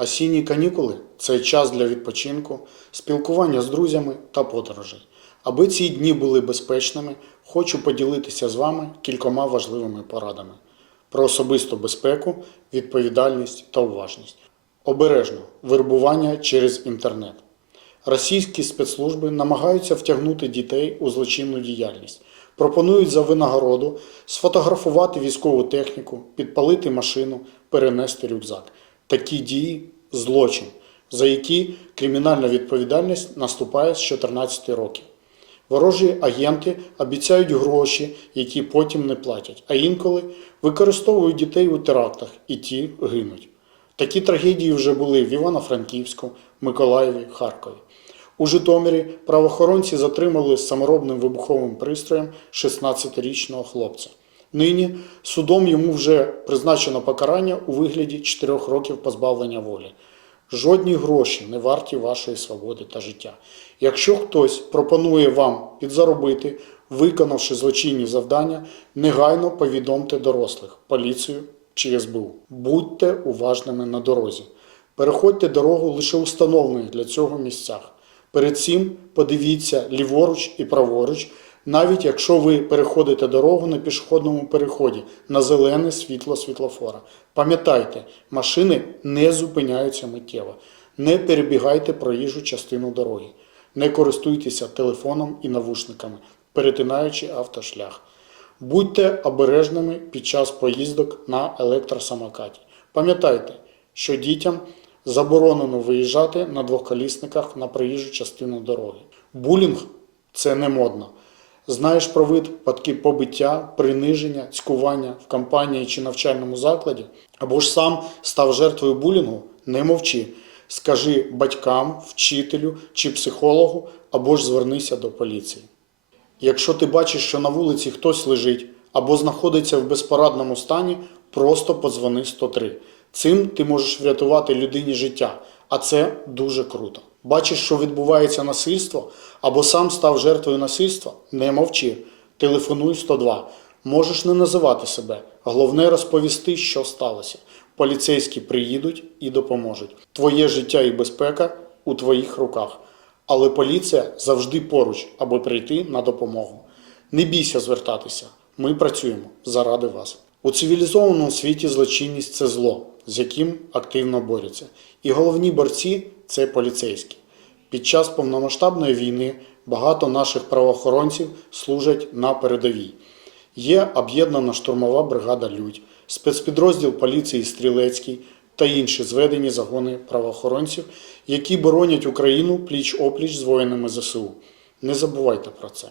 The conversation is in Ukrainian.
Осінні канікули це час для відпочинку, спілкування з друзями та подорожей. Аби ці дні були безпечними, хочу поділитися з вами кількома важливими порадами про особисту безпеку, відповідальність та уважність. Обережно вербування через інтернет. Російські спецслужби намагаються втягнути дітей у злочинну діяльність, пропонують за винагороду сфотографувати військову техніку, підпалити машину, перенести рюкзак. Такі дії злочин, за які кримінальна відповідальність наступає з 14 років. Ворожі агенти обіцяють гроші, які потім не платять, а інколи використовують дітей у терактах, і ті гинуть. Такі трагедії вже були в Івано-Франківську, Миколаєві, Харкові. У Житомирі правоохоронці затримали з саморобним вибуховим пристроєм 16-річного хлопця. Нині судом йому вже призначено покарання у вигляді 4 років позбавлення волі. Жодні гроші не варті вашої свободи та життя. Якщо хтось пропонує вам підзаробити, виконавши злочинні завдання, негайно повідомте дорослих, поліцію чи СБУ. Будьте уважними на дорозі. Переходьте дорогу лише у встановлених для цього місцях. Перед цим подивіться ліворуч і праворуч, навіть якщо ви переходите дорогу на пішохідному переході на зелене світло світлофора. Пам'ятайте, машини не зупиняються миттєво. Не перебігайте проїжджу частину дороги. Не користуйтеся телефоном і навушниками, перетинаючи автошлях. Будьте обережними під час поїздок на електросамокаті. Пам'ятайте, що дітям заборонено виїжджати на двохколісниках на проїжджу частину дороги. Булінг це не модно. Знаєш про випадки побиття, приниження, цькування в компанії чи навчальному закладі, або ж сам став жертвою булінгу, не мовчи. Скажи батькам, вчителю чи психологу, або ж звернися до поліції. Якщо ти бачиш, що на вулиці хтось лежить або знаходиться в безпорадному стані, просто подзвони 103. Цим ти можеш врятувати людині життя, а це дуже круто. Бачиш, що відбувається насильство, або сам став жертвою насильства, не мовчи. Телефонуй 102. Можеш не називати себе. Головне розповісти, що сталося. Поліцейські приїдуть і допоможуть. Твоє життя і безпека у твоїх руках. Але поліція завжди поруч, аби прийти на допомогу. Не бійся звертатися. Ми працюємо заради вас. У цивілізованому світі злочинність це зло, з яким активно борються. І головні борці це поліцейські. Під час повномасштабної війни багато наших правоохоронців служать на передовій. Є об'єднана штурмова бригада Людь, спецпідрозділ поліції Стрілецький та інші зведені загони правоохоронців, які боронять Україну пліч опліч з воїнами ЗСУ. Не забувайте про це.